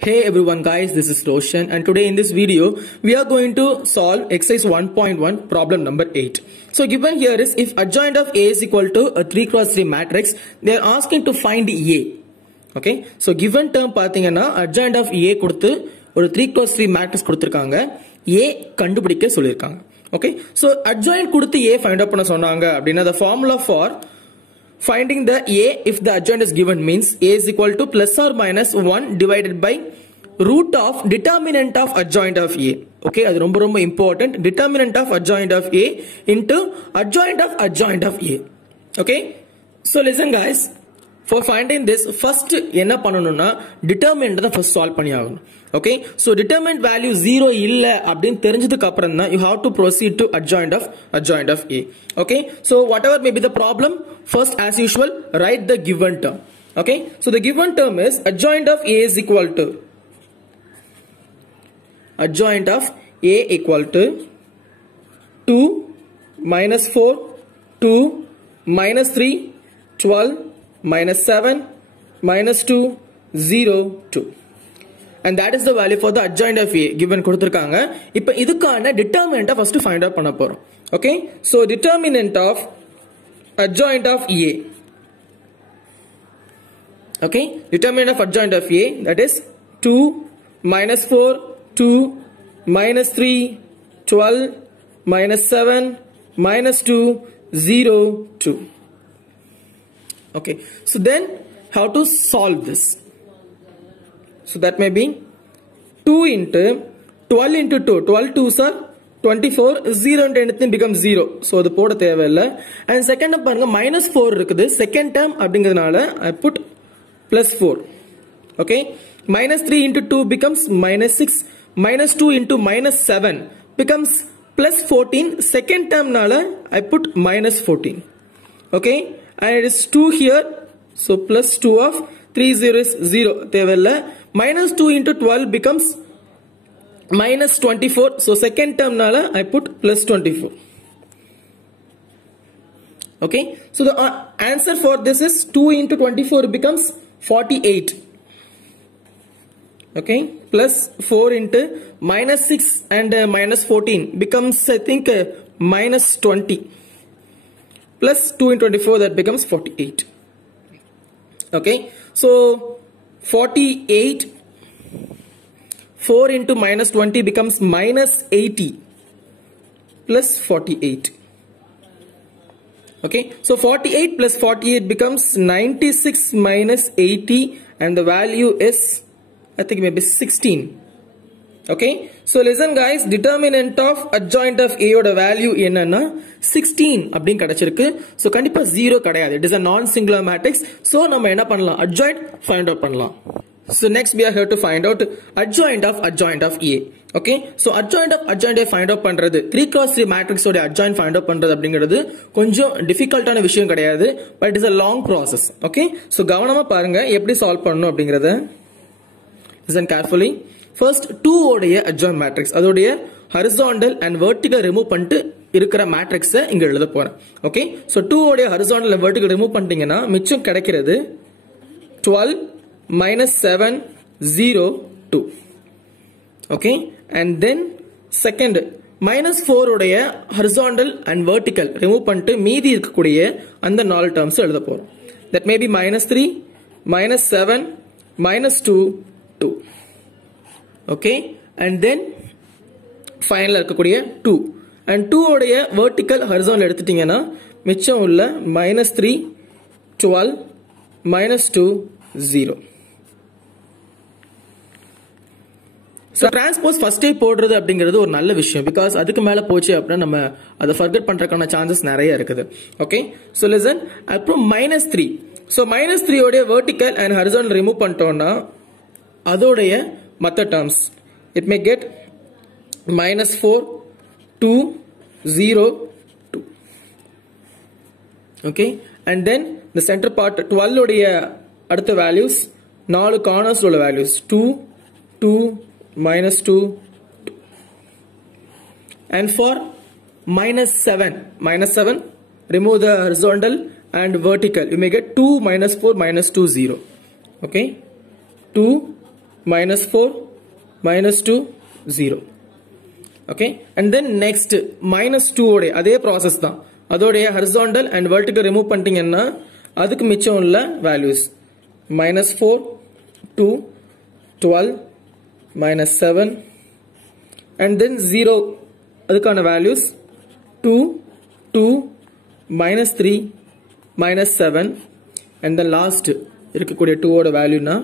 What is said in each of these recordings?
Hey everyone guys, this is Roshan and today in this video we are going to solve exercise 1.1 problem number 8. So given here is if adjoint of A is equal to a 3x3 matrix, they are asking to find A. Okay, so given term பாத்தீங்கன்னா adjoint of A கொடுத்து ஒரு 3x3 matrix கொடுத்திருக்காங்க, A கண்டுபிடிக்க சொல்லிருக்காங்க. Okay, so adjoint கொடுத்து A find out பண்ண சொன்னாங்க அப்படினா the formula for finding the A if the adjoint is given means A is equal to plus or minus 1 divided by root of determinant of adjoint of A. Okay, that's ரொம்ப important. Determinant of adjoint of A into adjoint of A. Okay, so listen guys, for finding this first என்ன பண்ணனும்னா determinant தான் first solve பண்ணி ஆகணும். Okay, so determinant value 0 இல்ல அப்படினு தெரிஞ்சதுக்கு அப்புறம் தான் you have to proceed to adjoint of A. Okay, so whatever may be the problem, first as usual write the given term. Okay, so the given term is adjoint of A is equal to adjoint of A equal to 2 minus 4 2 minus 3 12 minus 7 minus 2 0 2, and that is the value for the adjoint of A given கொடுத்திருக்காங்க. இப்போ இதுக்கான determinant first find out பண்ண போறோம். Okay, so determinant of adjoint of A. Okay, determinant of adjoint of A, that is 2 minus 4 2 minus 3 12 minus 7 minus 2 0 2. Okay, so then how to solve this? So that may be 2 into 12 into 2, 12 2s are 24, 0 into anything becomes 0, so அது போட தேவையில்லை. And second term பாருங்க minus 4 இருக்குது, second term அப்படிங்கிறதுனால I put plus 4. Okay, minus 3 into 2 becomes minus 6, minus 2 into minus 7 becomes plus 14, second term நால I put minus 14. Okay, and it is 2 here, so plus 2 of 3 0 is 0 தேவையில்லை. Minus 2 into 12 becomes minus 24, so second term nala I put plus 24. Okay, so the answer for this is 2 into 24 becomes 48. Okay, plus 4 into minus 6 and minus 14 becomes I think minus 20, plus 2 into 24, that becomes 48. Okay, so 48, 4 into minus 20 becomes minus 80 plus 48. Okay, so 48 plus 48 becomes 96 minus 80, and the value is I think maybe 16. Okay, so listen guys, determinant of adjoint of A oda value என்னன்னா 16 அப்படினு கிடைச்சிருக்கு. So கண்டிப்பா 0 கிடையாது, it is a non singular matrix. So நம்ம என்ன பண்ணலாம், adjoint find out பண்ணலாம். So next we are here to find out adjoint of A. Okay, so adjoint of A find out பண்றது 3x3 matrix ஓட adjoint find out பண்றது அப்படிங்கிறது கொஞ்சம் டிஃபிகல்ட்டான விஷயம் கிடையாது, but it is a long process. Okay, so கவனமா பாருங்க எப்படி சால்வ் பண்ணனும் அப்படிங்கறத. Listen carefully. First 2 ஓடைய adjoint matrix, அதோடைய horizontal and vertical remove பண்ணிட்டு இருக்கிற matrix இங்க எழுத போறேன். Okay, so 2 ஓடைய horizontal and vertical remove பண்ணிட்டீங்கன்னா மிச்சம் கிடைக்கிறது 12 minus 7 0 2. Okay, and then second minus 4 உடைய horizontal and vertical remove பண்ணிட்டு மீதி இருக்கக்கூடிய அந்த 4 terms எழுத போறோம். That may be minus 3 minus 7 minus 2 2. Okay, and then final இருக்கக்கூடிய 2, and 2 உடைய vertical horizontal எடுத்துட்டீங்கன்னா மிச்சம் உள்ள minus 3 12 minus 2 0. So transpose first day போடுறது அப்படிங்கிறது ஒரு நல்ல விஷயம், because அதுக்கு மேல போச்சு அப்படின்னா நம்ம அதை forget பண்றதுக்கான chances நிறைய இருக்குது. Okay, so listen, அப்புறம் minus 3, so minus 3 உடைய vertical and horizontal remove பண்ணிட்டோம்னா அதோடைய மற்ற terms it may get minus 4 2 0 2. Okay, and then the center part 12 உடைய அடுத்த values 4 corners உள்ள values 2 2 minus 2 2. And for minus 7 remove the horizontal and vertical, you may get 2 minus 4 minus 2 0. Okay, 2 minus 4, minus 2, 0. Okay, and then next minus 2 ode adhe process da adode horizontal and vertical remove பண்ணிட்டீங்கன்னா அதுக்கு மிச்சம் உள்ள values minus 4, 2, 12, minus 7 and then 0 அதுக்கான values 2, 2, minus 3, minus 7 and the last இருக்கக்கூடிய 2 ஓட value னா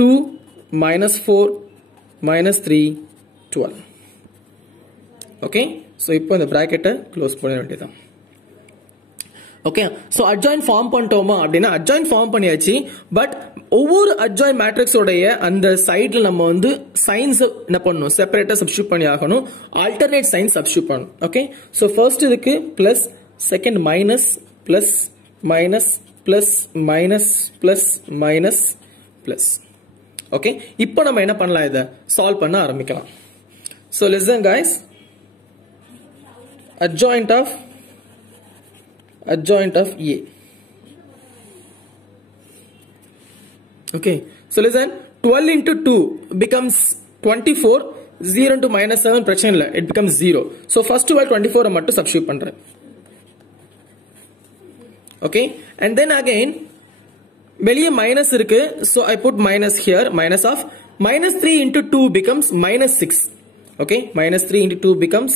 2, minus 4, minus 3, 12. Okay, so இப்போ இந்த bracket க்ளோஸ் பண்ண வேண்டியதான். Okay, so adjoint form பண்ணிட்டோமா அப்படினா adjoint form பண்ணியாச்சு. பட் ஒவ்வொரு adjoint matrix உடைய அந்த சைடுல நம்ம வந்து சைன்ஸ் என்ன பண்ணனும், செப்பரேட்டா சப்ஸ்டிட்யூட் பண்ணி ஆகணும், alternate signs சப்ஸ்டிட்யூட் பண்ணனும். Okay, so first இதுக்கு plus, second minus, plus, minus, plus, minus, plus, minus, plus. Okay, இப்போ நம்ம என்ன பண்ணலாம், இத சால்வ் பண்ண ஆரம்பிக்கலாம். So listen guys, adjoint of A. Okay, so listen, 12 into 2 becomes 24, 0 into minus 7 பிரச்சனை இல்ல, it becomes 0. So first 24 மட்டும் substitute பண்றேன். Okay, and then again வெளிய minus இருக்கு, so I put minus here, minus of minus 3 into 2 becomes minus 6. Okay, minus 3 into 2 becomes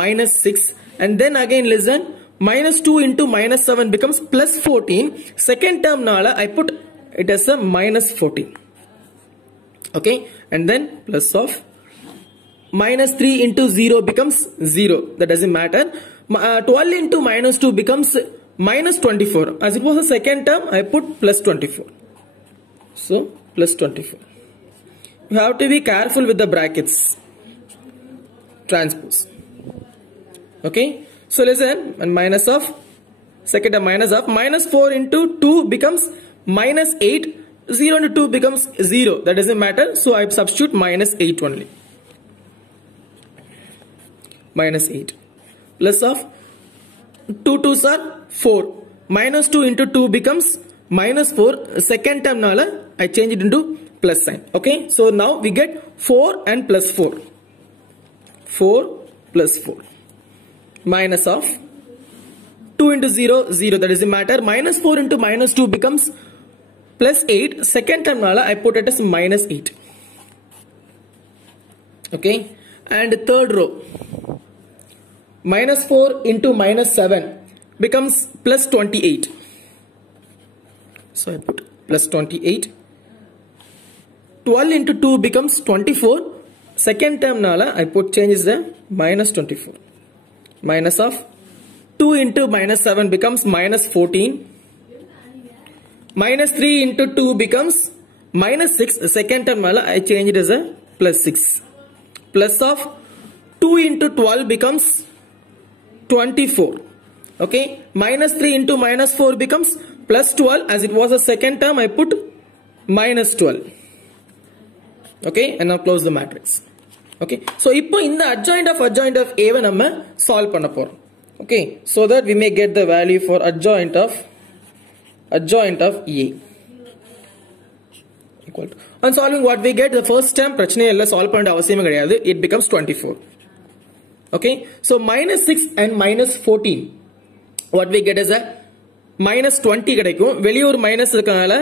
minus 6, and then again listen, minus 2 into minus 7 becomes plus 14. Second term nala I put it as a minus 14. Okay, and then plus of minus 3 into 0 becomes 0, that doesn't matter. 12 into minus 2 becomes minus 24. As it was a second term, I put plus 24. So plus 24. You have to be careful with the brackets. Transpose. Okay, so listen, and minus of second term minus of minus 4 into 2 becomes minus 8. 0 into 2 becomes 0. That doesn't matter. So I substitute minus 8 only. Minus 8. Plus of 2 2s are 4. Minus 2 into 2 becomes minus 4. Second term nala I change it into plus sign. Okay, so now we get 4 and plus 4. 4 plus 4. Minus of 2 into 0, 0, that doesn't matter. Minus 4 into minus 2 becomes plus 8. Second term nala I put it as minus 8. Okay, and third row, minus 4 into minus 7 becomes plus 28. So I put plus 28. 12 into 2 becomes 24. Second term nala I put changes the minus 24. Minus of 2 into minus 7 becomes minus 14. Minus 3 into 2 becomes minus 6. The second term I change it as a plus 6. Plus of 2 into 12 becomes 24. Okay, minus 3 into minus 4 becomes plus 12. As it was a second term, I put minus 12. Okay, and now close the matrix. Okay, so இப்போ இந்த adjoint of A வை நம்ம solve பண்ண போறோம். Okay, so that we may get the value for adjoint of A equal to, on solving what we get, the first term பிரச்சனை இல்ல, solve பண்ண அவசியமே கிடையாது, it becomes 24. Okay, so minus 6 and minus 14, what we get is a minus 20 கிடைக்கும், வெளிய ஒரு minus இருக்கனால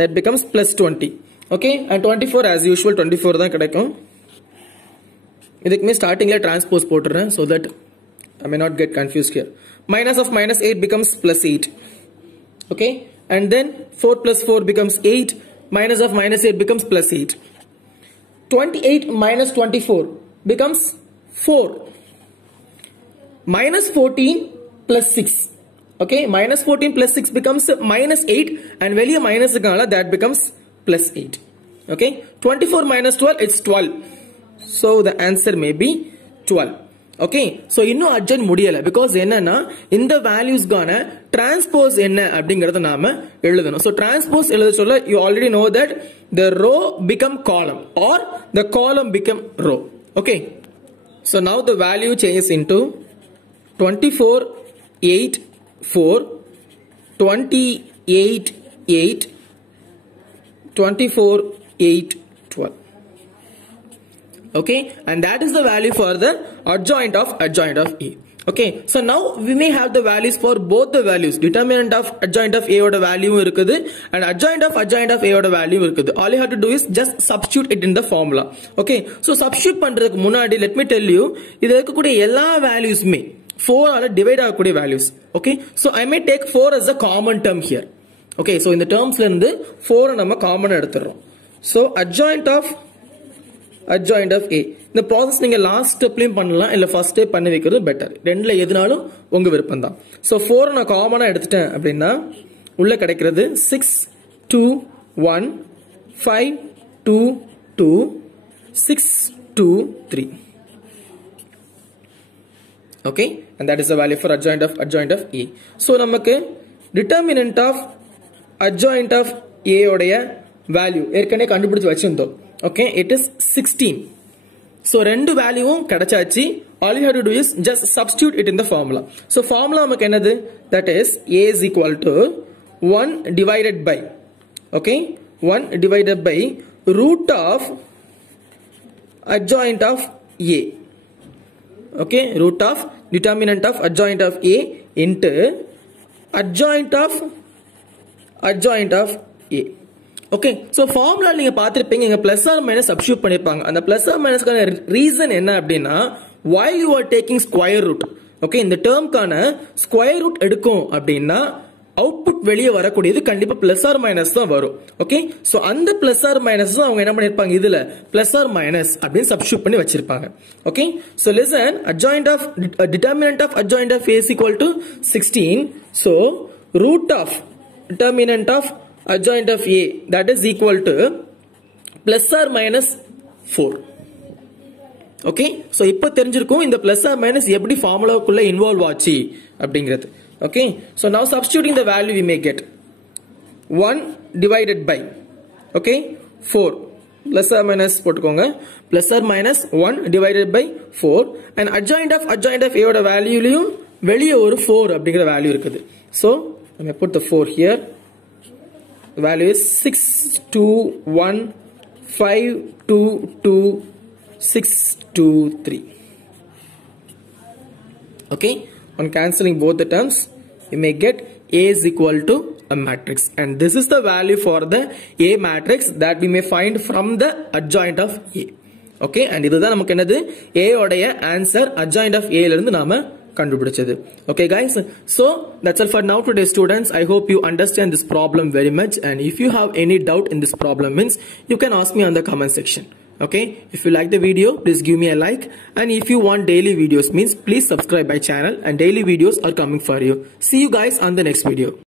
that becomes plus 20. Okay, and 24 as usual 24 தான் கிடைக்கும். இதுக்குமே ஸ்டார்டிங்ல டிரான்ஸ்போஸ் போட்டுறேன் so that I may not get confused here. Minus of minus 8 becomes plus 8. Okay, and then 4 plus 4 becomes 8. Minus of minus 8 becomes plus 8. 28 minus 24 becomes 4. Minus 14 plus 6. Okay, minus 14 plus 6 becomes minus 8, and வெளிய minus இருக்கனால that becomes plus 8. Okay, 24 minus 12, it's 12. So the answer may be 12. Okay, so இன்னும் adjoint முடியல, because என்னன்னா இந்த values கான transpose என்ன அப்படிங்கறத நாம எழுதணும். So transpose எழுத சொல்ல you already know that the row become column or the column become row. Okay, so now the value changes into 24 8 4 28 8 24 8, 12. Okay, and that is the value for the adjoint of A. Okay, so now we may have the values for both the values. Determinant of adjoint of A oda value irukudhu and adjoint of A oda value irukudhu. All you have to do is just substitute it in the formula. Okay, so substitute பண்றதுக்கு முன்னாடி let me tell you இதுல இருக்கக்கூடிய எல்லா valuesமே 4 ஆல divide ஆகக்கூடிய values. Okay, so I may take 4 as a common term here. Okay, so இந்த termsல இருந்து 4 நம்ம காமன் எடுத்துறோம். So adjoint of A. இந்த process நீங்க last stepலயும் பண்ணலாம் இல்ல first step பண்ணி வைக்கிறது better. ரெண்டுல எதுனாலும் உங்க விருப்பம் தான். So 4 நான் காமனா எடுத்துட்டேன் அப்படினா உள்ள கிடைக்கிறது 6 2 1 5 2 2 6 2 3. Okay, and that is the value for adjoint of A. So நமக்கு determinant of adjoint of A உடைய value ஏற்கனவே கண்டுபிடிச்சு வச்சிருந்தோம். Okay, it is 16. So ரெண்டு வேல்யூவும் கிடைச்சாச்சு. All you have to do is just substitute it in the formula. So formula நமக்கு என்னது? That is A is equal to 1 divided by, okay, 1 divided by root of adjoint of A. Okay, root of determinant of adjoint of A into adjoint of A. Okay, so formula நீங்க பார்த்திருப்பீங்க இங்க plus or minus substitute பண்ணிருப்பாங்க. அந்த plus or minus கான reason என்ன அப்படினா while you are taking square root, okay, இந்த term கான square root எடுக்கும் அப்படினா output வெளியே வரக்கூடியது கண்டிப்பா plus or minus தான் வரும். Okay, so அந்த plus or minus தான் அவங்க என்ன பண்ணிருப்பாங்க இதுல plus or minus அப்படி substitute பண்ணி வச்சிருப்பாங்க. Okay, so listen, adjoint of determinant of adjoint of A is equal to 16. So root of determinant of adjoint of A, that is equal to plus or minus 4. Okay, so இப்போ தெரிஞ்சிருக்கும் இந்த plus or minus எப்படி ஃபார்முலாக்குள்ள involve ஆச்சு அப்படிங்கிறது. Okay, so now substituting the value we may get 1 divided by, okay, 4 plus or minus போட்டுக்கோங்க, plus or minus 1 divided by 4 and adjoint of A ஓட வேல்யூலயும் வெளியே ஒரு 4 அப்படிங்கிற வேல்யூ இருக்குது. So let me put the 4 here. The value is 6 2 1 5 2 2 6 2 3. Okay, on cancelling both the terms we may get A is equal to a matrix, and this is the value for the A matrix that we may find from the adjoint of A. Okay, and இதுதான் நமக்கு என்னது A உடைய answer adjoint of A ல இருந்து நாம கண்டுபிடிச்சது. Okay guys, so that's all for now today students. I hope you understand this problem very much, and if you have any doubt in this problem means you can ask me on the comment section. Okay, if you like the video please give me a like, and if you want daily videos means please subscribe my channel and daily videos are coming for you. See you guys on the next video.